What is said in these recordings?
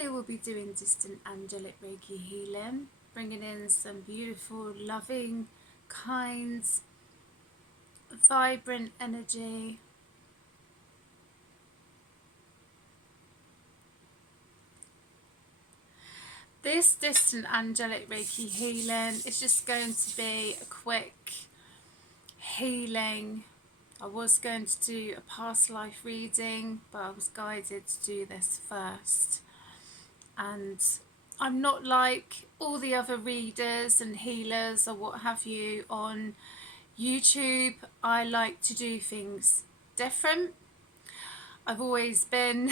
Today we'll be doing distant angelic Reiki healing, bringing in some beautiful, loving, kind, vibrant energy. This distant angelic Reiki healing is just going to be a quick healing. I was going to do a past life reading, but I was guided to do this first. And I'm not like all the other readers and healers or what have you on YouTube. I like to do things different. I've always been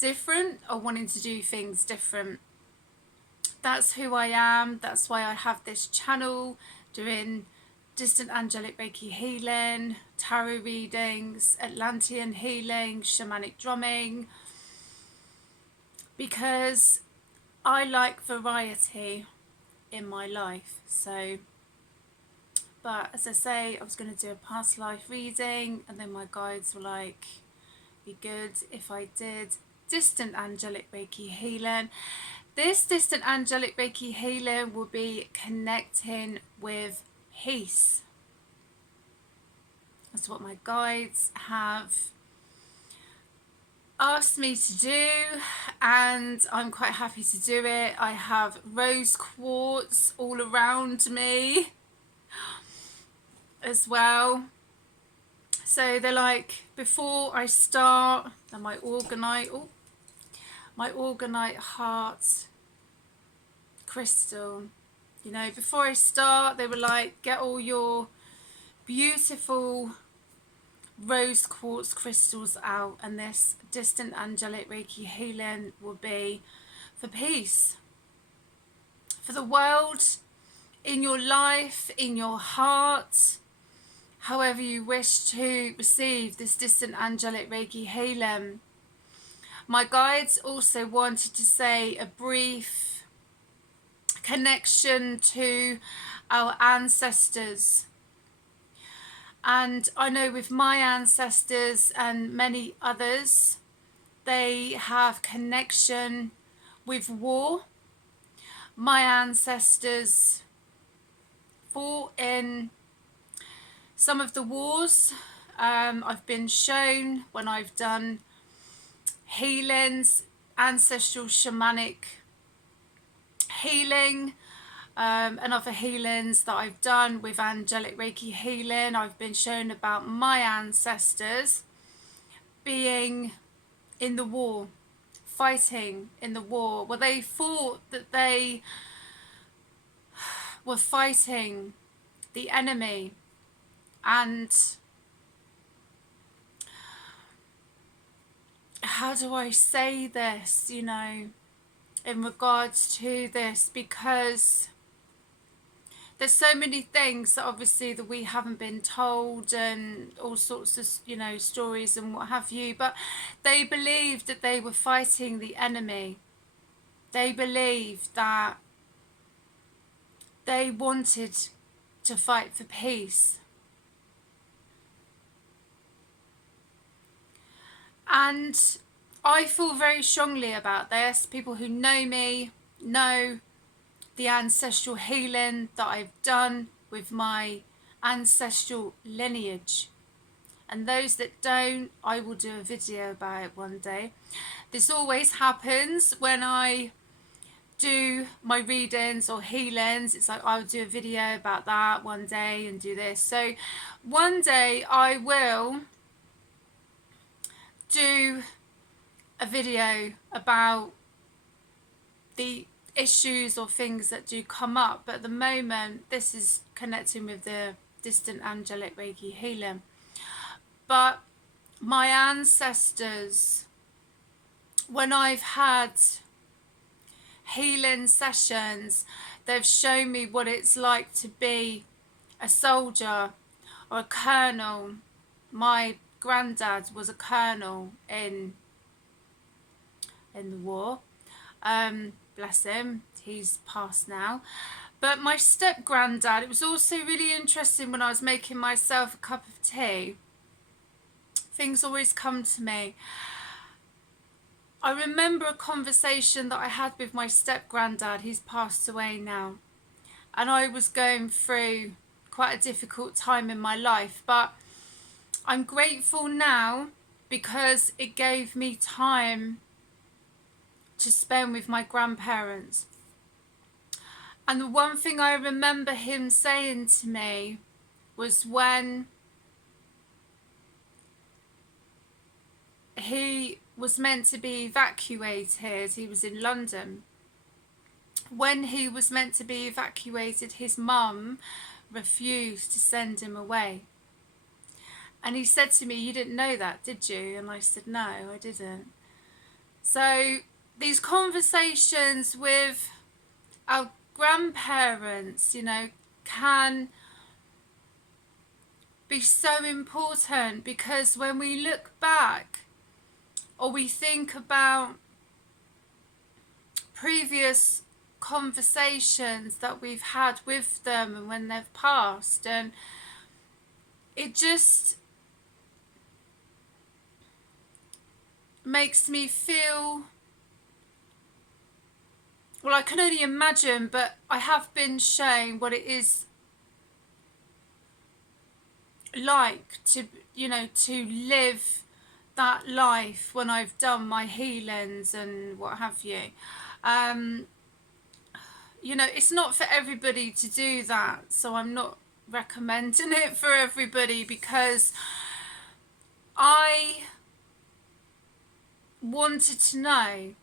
different or wanting to do things different. That's who I am. That's why I have this channel doing distant angelic Reiki healing, tarot readings, Atlantean healing, shamanic drumming, because I like variety in my life. So, but as I say, I was going to do a past life reading, and then my guides were like, be good if I did distant angelic Reiki healing. This distant angelic Reiki healing will be connecting with peace. That's what my guides have asked me to do, and I'm quite happy to do it. I have rose quartz all around me as well. So they're like, before I start, and my organite heart crystal, you know, before I start, they were like, get all your beautiful rose quartz crystals out, and this distant angelic Reiki healing will be for peace, for the world, in your life, in your heart, however you wish to receive this distant angelic Reiki healing. My guides also wanted to say a brief connection to our ancestors. And I know with my ancestors and many others, they have connection with war. My ancestors fought in some of the wars. I've been shown when I've done healings, ancestral shamanic healing, and other healings that I've done with angelic Reiki healing. I've been shown about my ancestors being in the war, fighting in the war. Well, they thought that they were fighting the enemy, and how do I say this, you know, in regards to this, because there's so many things that obviously that we haven't been told, and all sorts of, you know, stories and what have you, but they believed that they were fighting the enemy. They believed that they wanted to fight for peace. And I feel very strongly about this. People who know me know the ancestral healing that I've done with my ancestral lineage. And those that don't, I will do a video about it one day. This always happens when I do my readings or healings. It's like I'll do a video about that one day and do this. So one day I will do a video about the issues or things that do come up, but at the moment this is connecting with the distant angelic Reiki healing. But my ancestors, when I've had healing sessions, they've shown me what it's like to be a soldier or a colonel. My granddad was a colonel in the war. Bless him, he's passed now. But my step granddad, it was also really interesting when I was making myself a cup of tea. Things always come to me. I remember a conversation that I had with my step-granddad. He's passed away now. And I was going through quite a difficult time in my life. But I'm grateful now because it gave me time to spend with my grandparents. And the one thing I remember him saying to me was when he was meant to be evacuated, he was in London. When he was meant to be evacuated, his mum refused to send him away. And he said to me, "You didn't know that, did you?" And I said, "No, I didn't." So these conversations with our grandparents, you know, can be so important, because when we look back or we think about previous conversations that we've had with them and when they've passed, and it just makes me feel, well, I can only imagine, but I have been shown what it is like to, you know, to live that life when I've done my healings and what have you. You know, it's not for everybody to do that, so I'm not recommending it for everybody, because I wanted to know.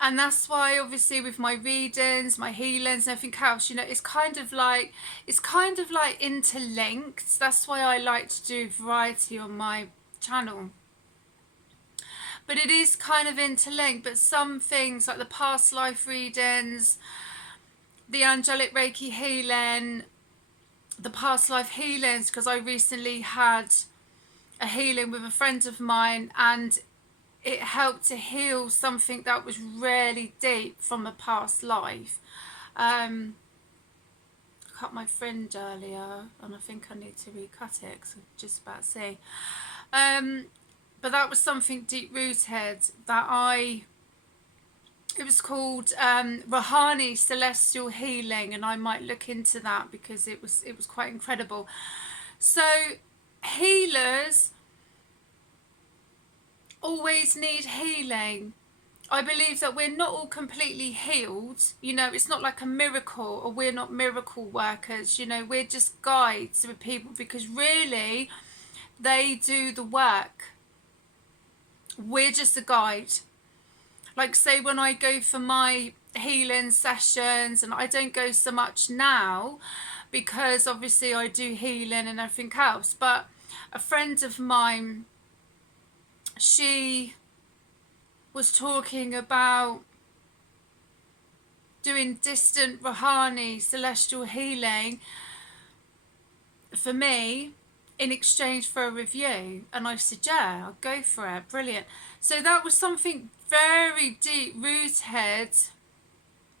And that's why, obviously, with my readings, my healings, and everything else, you know, it's kind of like interlinked. That's why I like to do variety on my channel. But it is kind of interlinked. But some things, like the past life readings, the angelic Reiki healing, the past life healings, because I recently had a healing with a friend of mine, and it helped to heal something that was really deep from a past life. I cut my fringe earlier, and I think I need to recut it because I'm just about to see. But that was something deep rooted that it was called Rohani Celestial Healing, and I might look into that because it was quite incredible. So healers always need healing. I believe that we're not all completely healed. You know, it's not like a miracle, or we're not miracle workers. You know, we're just guides with people, because really they do the work. We're just a guide. Like, say, when I go for my healing sessions, and I don't go so much now because obviously I do healing and everything else, but a friend of mine, she was talking about doing distant Rohani celestial healing for me in exchange for a review. And I said, yeah, I'll go for it. Brilliant. So that was something very deep rooted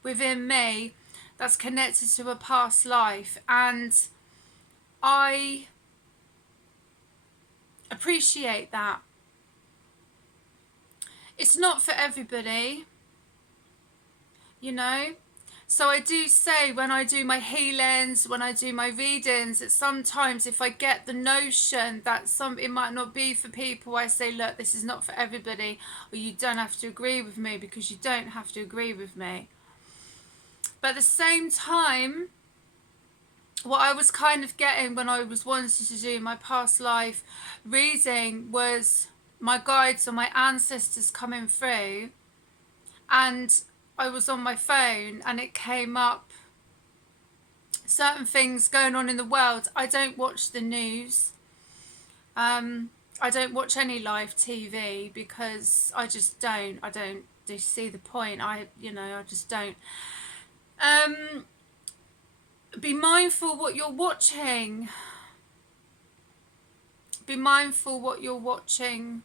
within me that's connected to a past life. And I appreciate that. It's not for everybody, you know. So I do say, when I do my healings, when I do my readings, that sometimes if I get the notion that it might not be for people, I say, look, this is not for everybody, or you don't have to agree with me, because you don't have to agree with me. But at the same time, what I was kind of getting when I was wanting to do my past life reading was my guides or my ancestors coming through, and I was on my phone and it came up certain things going on in the world. I don't watch the news. I don't watch any live TV because I just don't. I don't see the point. I just don't. Be mindful what you're watching. Be mindful what you're watching,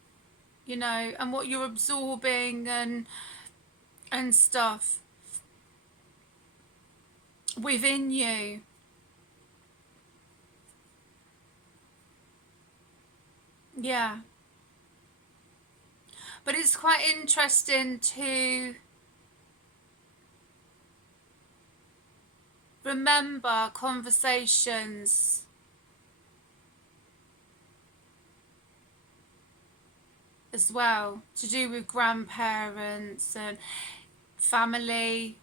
you know, and what you're absorbing and stuff within you. Yeah. But it's quite interesting to remember conversations as well to do with grandparents and family.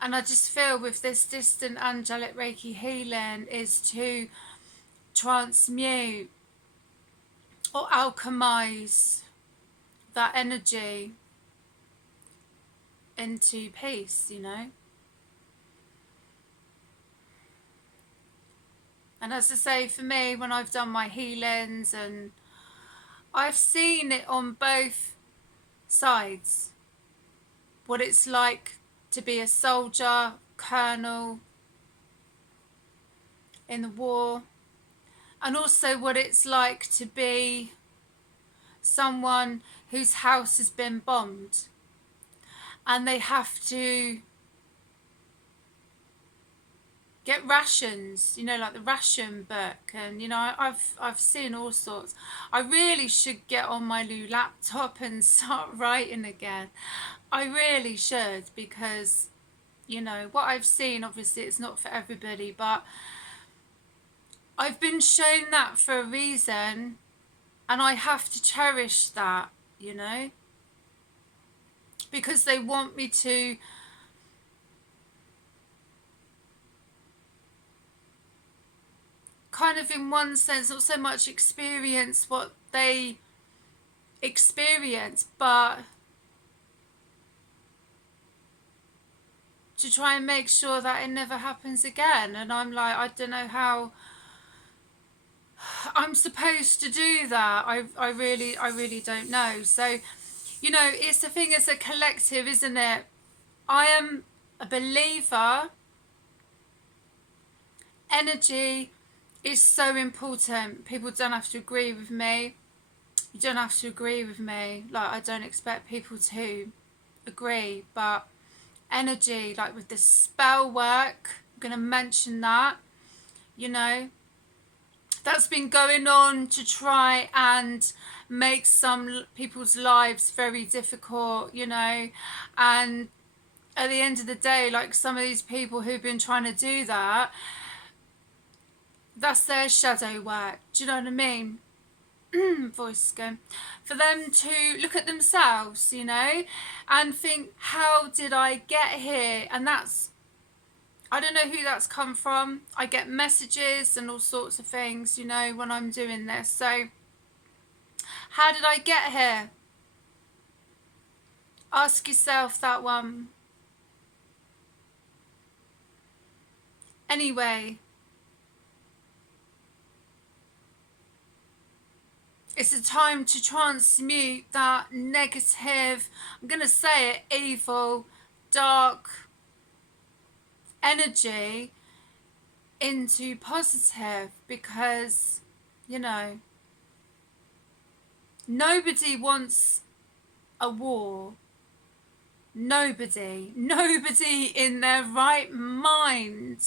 And I just feel with this distant angelic Reiki healing is to transmute or alchemize that energy into peace, you know. And as I say, for me, when I've done my healings, and I've seen it on both sides, what it's like to be a soldier, colonel in the war, and also what it's like to be someone whose house has been bombed and they have to get rations, you know, like the ration book. And you know, I've seen all sorts. I really should get on my new laptop and start writing again. I really should, because you know what I've seen, obviously it's not for everybody, but I've been shown that for a reason, and I have to cherish that, you know, because they want me to kind of, in one sense, not so much experience what they experience, but to try and make sure that it never happens again. And I'm like, I don't know how I'm supposed to do that. I really don't know. So, you know, it's the thing as a collective, isn't it? I am a believer. Energy is so important. People don't have to agree with me. You don't have to agree with me. Like, I don't expect people to agree, but energy, like with the spell work, I'm going to mention that, you know, that's been going on to try and make some people's lives very difficult, you know, and at the end of the day, like some of these people who've been trying to do that, that's their shadow work. Do you know what I mean? Voice going. For them to look at themselves, you know, and think, how did I get here? And that's, I don't know who that's come from. I get messages and all sorts of things, you know, when I'm doing this. So, how did I get here? Ask yourself that one. Anyway, it's a time to transmute that negative, I'm going to say it, evil, dark energy into positive, because, you know, nobody wants a war. Nobody in their right mind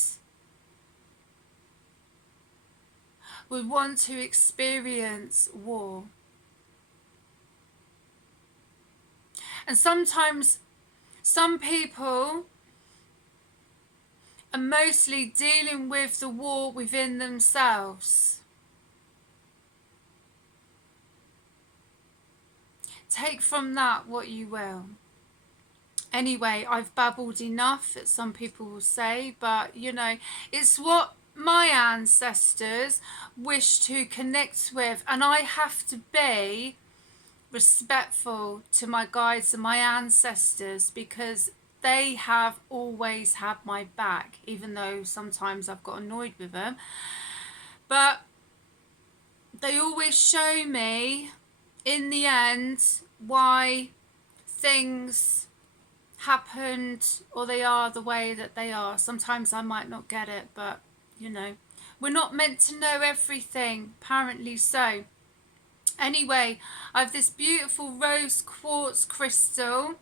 would want to experience war. And sometimes some people are mostly dealing with the war within themselves. Take from that what you will. Anyway, I've babbled enough, that some people will say, but you know, it's what my ancestors wish to connect with, and I have to be respectful to my guides and my ancestors, because they have always had my back, even though sometimes I've got annoyed with them. But they always show me in the end why things happened, or they are the way that they are. Sometimes I might not get it, but you know, we're not meant to know everything, apparently so. Anyway, I have this beautiful rose quartz crystal,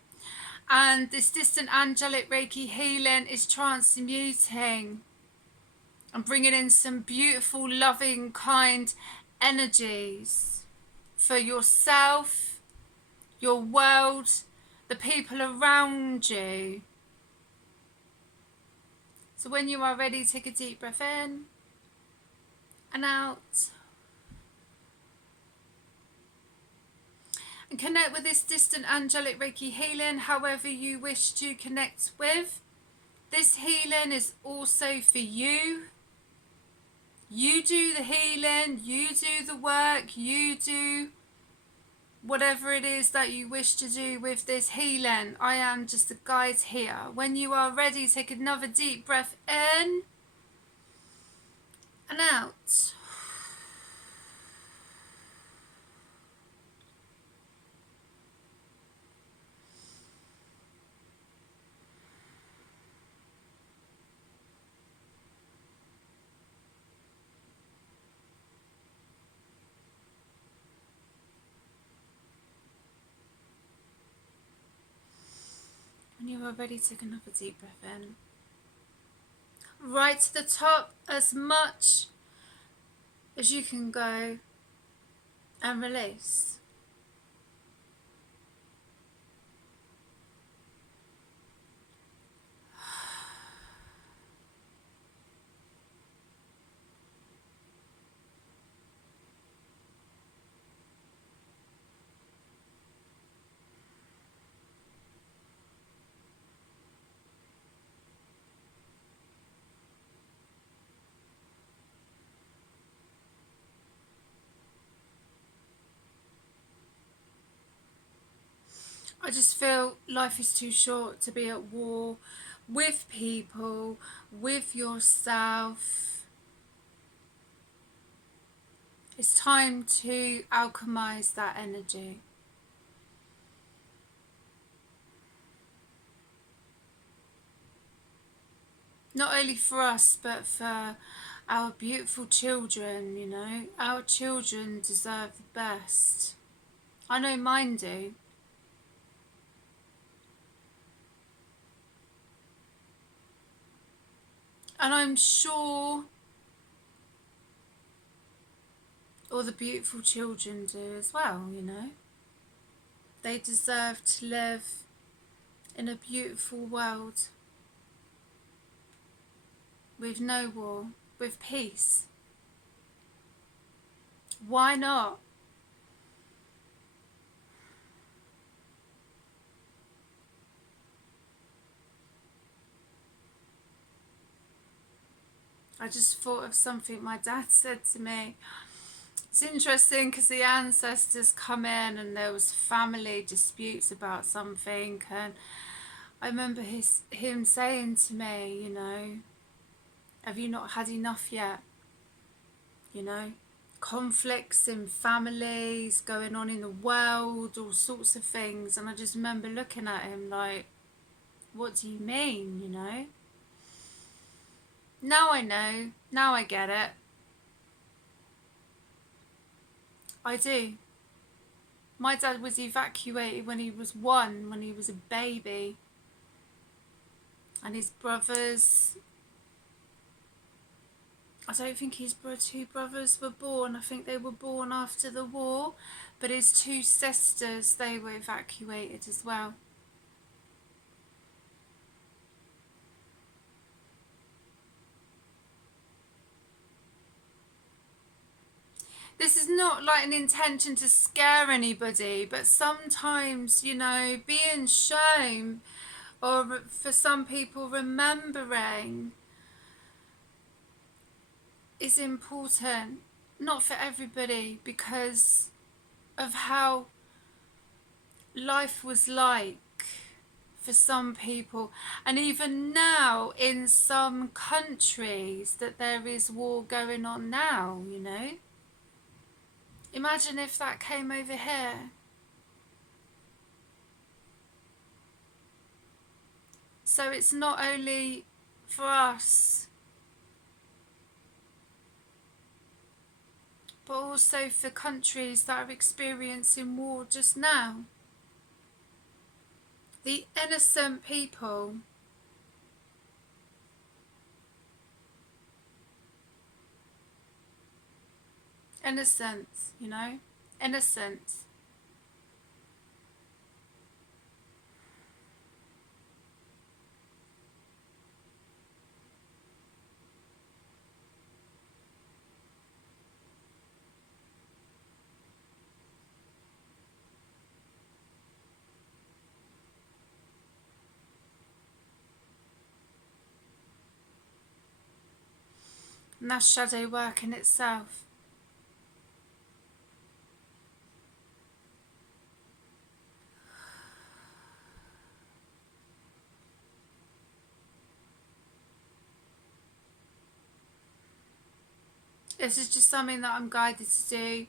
and this distant angelic Reiki healing is transmuting and bringing in some beautiful, loving, kind energies. for yourself, your world, the people around you. So when you are ready, take a deep breath in and out. And connect with this distant angelic Reiki healing however you wish to connect with. This healing is also for you. You do the healing, you do the work, you do whatever it is that you wish to do with this healing. I am just a guide here. When you are ready, take another deep breath in and out. When you are ready, take another deep breath in. Right to the top as much as you can go and release. I just feel life is too short to be at war with people, with yourself. It's time to alchemize that energy. Not only for us, but for our beautiful children, you know. Our children deserve the best. I know mine do. And I'm sure all the beautiful children do as well, you know. They deserve to live in a beautiful world with no war, with peace. Why not? I just thought of something my dad said to me. It's interesting because the ancestors come in and there was family disputes about something, and I remember him saying to me, you know, have you not had enough yet? You know, conflicts in families, going on in the world, all sorts of things. And I just remember looking at him like, what do you mean, you know? Now I know, now I get it. I do. My dad was evacuated when he was 1, when he was a baby. And his brothers, I don't think his 2 brothers were born. I think they were born after the war. But his 2 sisters, they were evacuated as well. This is not like an intention to scare anybody, but sometimes, you know, being shown, or for some people remembering, is important. Not for everybody, because of how life was like for some people, and even now in some countries that there is war going on now, you know. Imagine if that came over here. So it's not only for us, but also for countries that are experiencing war just now. The innocent people. Innocence, you know. innocence. And that's shadow work in itself. This is just something that I'm guided to do.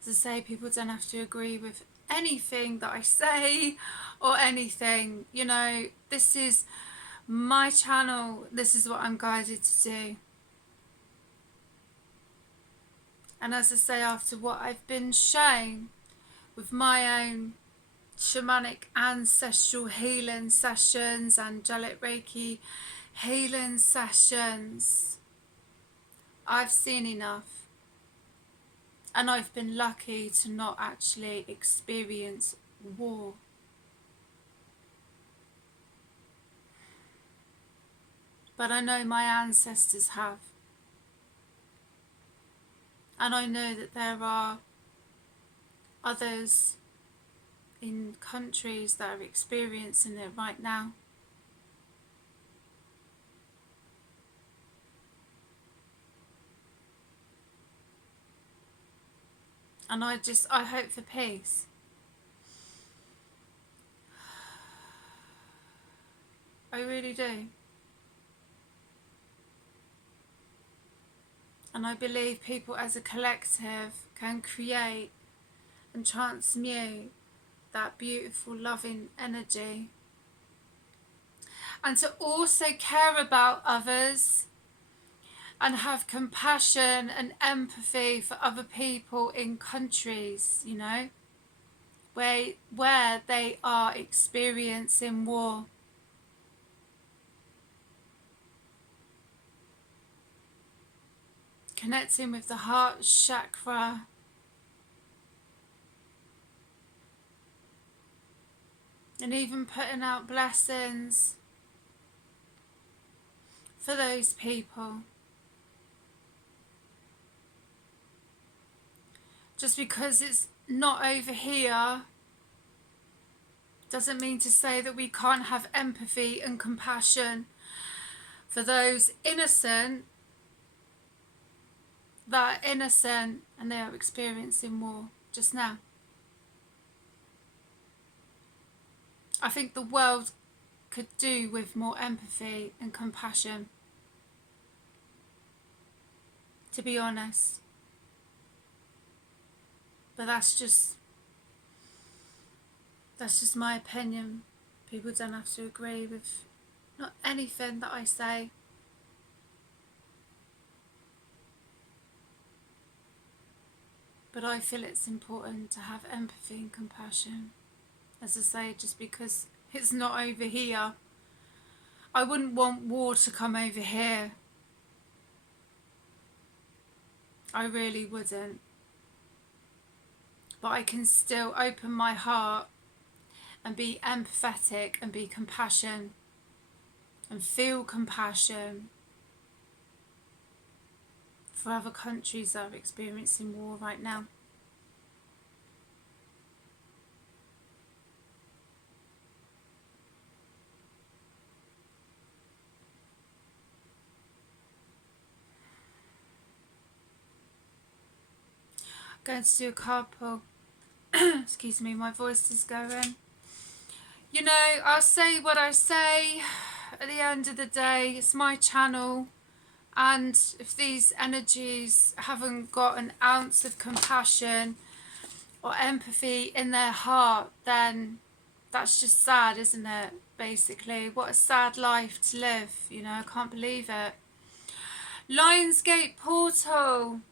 As I say, people don't have to agree with anything that I say or anything. You know, this is my channel. This is what I'm guided to do. And as I say, after what I've been shown with my own shamanic ancestral healing sessions, angelic Reiki healing sessions, I've seen enough. And I've been lucky to not actually experience war. But I know my ancestors have. And I know that there are others in countries that are experiencing it right now. And I hope for peace. I really do. And I believe people as a collective can create and transmute that beautiful loving energy. And to also care about others and have compassion and empathy for other people in countries, you know, where they are experiencing war. Connecting with the heart chakra. And even putting out blessings for those people. Just because it's not over here doesn't mean to say that we can't have empathy and compassion for those innocent that are innocent and they are experiencing war just now. I think the world could do with more empathy and compassion, to be honest. But that's just my opinion. People don't have to agree with not anything that I say. But I feel it's important to have empathy and compassion. As I say, just because it's not over here. I wouldn't want war to come over here. I really wouldn't. But I can still open my heart and be empathetic and be compassion and feel compassion for other countries that are experiencing war right now. Going to do a card pull. Excuse me, my voice is going. You know, I'll say what I say. At the end of the day, it's my channel. And if these energies haven't got an ounce of compassion or empathy in their heart, then that's just sad, isn't it? Basically, what a sad life to live. You know, I can't believe it. Lionsgate portal.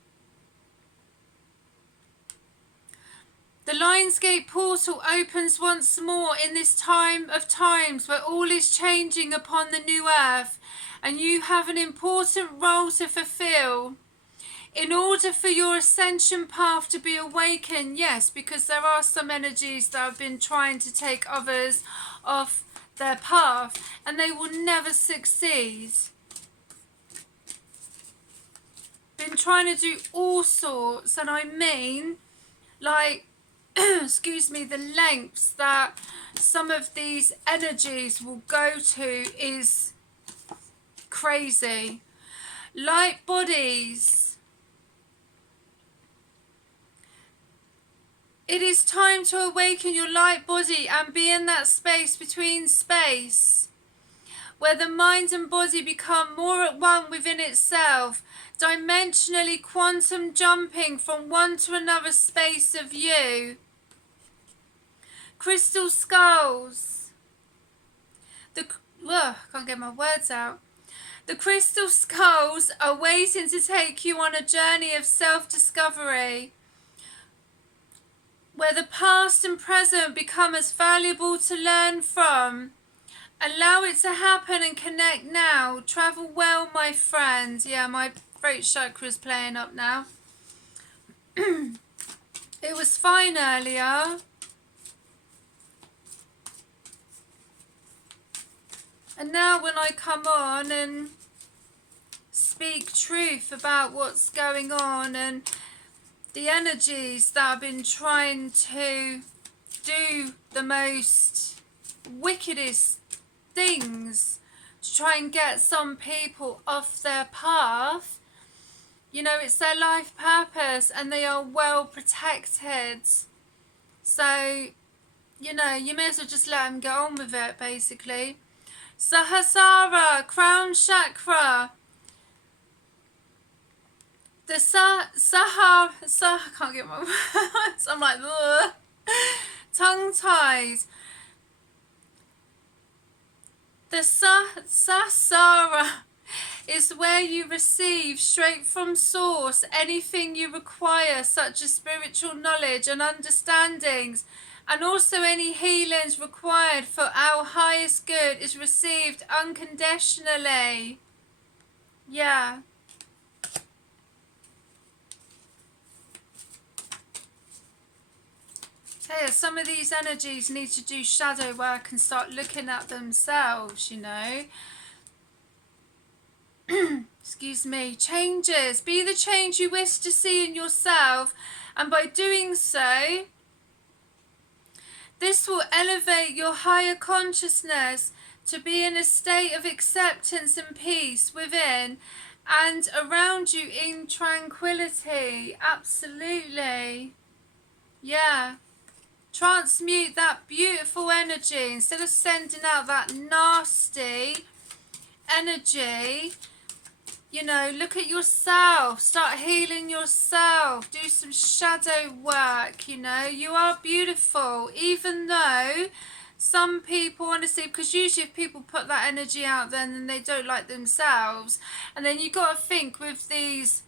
The Lionsgate portal opens once more in this time of times where all is changing upon the new earth, and you have an important role to fulfill in order for your ascension path to be awakened, yes, because there are some energies that have been trying to take others off their path, and they will never succeed. Been trying to do all sorts, and I mean, like, excuse me, the lengths that some of these energies will go to is crazy. Light bodies. It is time to awaken your light body and be in that space between space, where the mind and body become more at one within itself, dimensionally quantum jumping from one to another space of you. Crystal skulls. Can't get my words out. The crystal skulls are waiting to take you on a journey of self-discovery, where the past and present become as valuable to learn from. Allow it to happen and connect now. Travel well, my friend. Yeah, my throat chakra is playing up now. It was fine earlier. And now when I come on and speak truth about what's going on and the energies that have been trying to do the most wickedest things to try and get some people off their path, you know, it's their life purpose and they are well protected. So, you know, you may as well just let them get on with it, basically. Sahasrara, crown chakra. The I can't get my words. I'm like, tongue-tied. The Sahasrara is where you receive straight from source anything you require, such as spiritual knowledge and understandings, and also any healings required for our highest good is received unconditionally. Yeah. Hey, some of these energies need to do shadow work and start looking at themselves, you know. Excuse me. Changes. Be the change you wish to see in yourself, and by doing so, this will elevate your higher consciousness to be in a state of acceptance and peace within and around you in tranquility. Absolutely. Yeah. Transmute that beautiful energy instead of sending out that nasty energy. You know, look at yourself, start healing yourself, do some shadow work. You know, you are beautiful, even though some people, honestly, because usually if people put that energy out then they don't like themselves. And then you got to think with these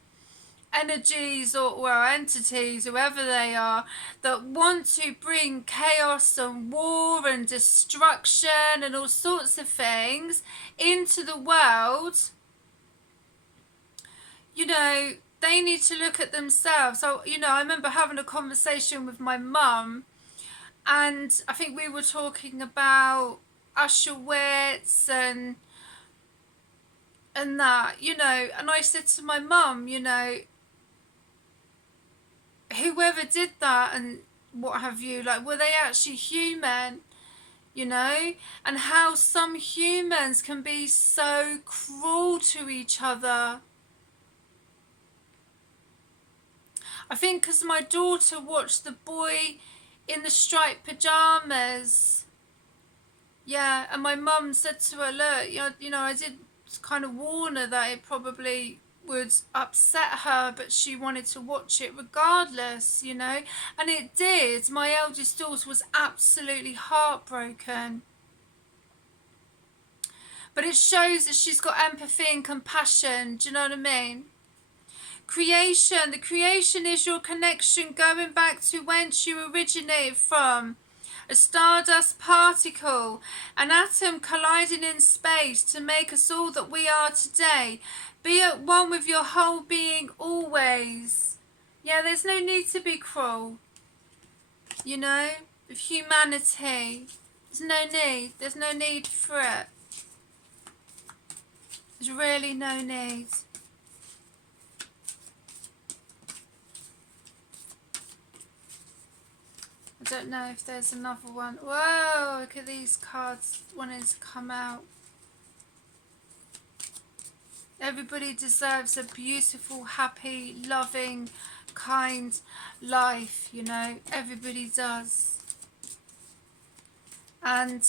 energies or entities, whoever they are, that want to bring chaos and war and destruction and all sorts of things into the world, you know, they need to look at themselves. So, you know, I remember having a conversation with my mum, and I think we were talking about Auschwitz and that, you know, and I said to my mum, you know, whoever did that and what have you, like, were they actually human? You know, and how some humans can be so cruel to each other. I think because my daughter watched The Boy in the Striped Pyjamas. Yeah, and my mum said to her, look, you know, I did kind of warn her that it probably would upset her, but she wanted to watch it regardless, you know. And it did. My eldest daughter was absolutely heartbroken. But it shows that she's got empathy and compassion. Do you know what I mean? Creation. The creation is your connection going back to whence you originated from. a stardust particle, an atom colliding in space to make us all that we are today. Be at one with your whole being always. Yeah, there's no need to be cruel, you know, with humanity. There's no need for it. There's really no need. I don't know if there's another one. Whoa, look at these cards wanting to come out. Everybody deserves a beautiful, happy, loving, kind life, you know. Everybody does. And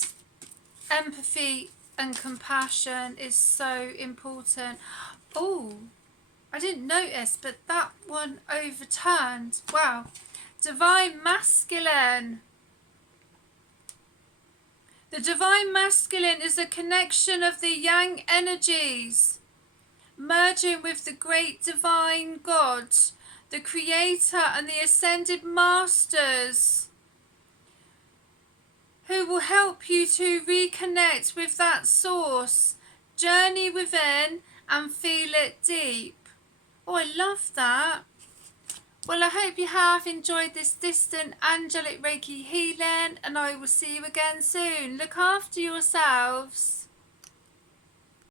empathy and compassion is so important. Oh, I didn't notice, but that one overturned. Wow. Divine Masculine. The Divine Masculine is a connection of the Yang energies, merging with the great Divine God, the Creator and the Ascended Masters, who will help you to reconnect with that source, journey within and feel it deep. Oh, I love that. Well, I hope you have enjoyed this distant angelic Reiki healing, and I will see you again soon. Look after yourselves.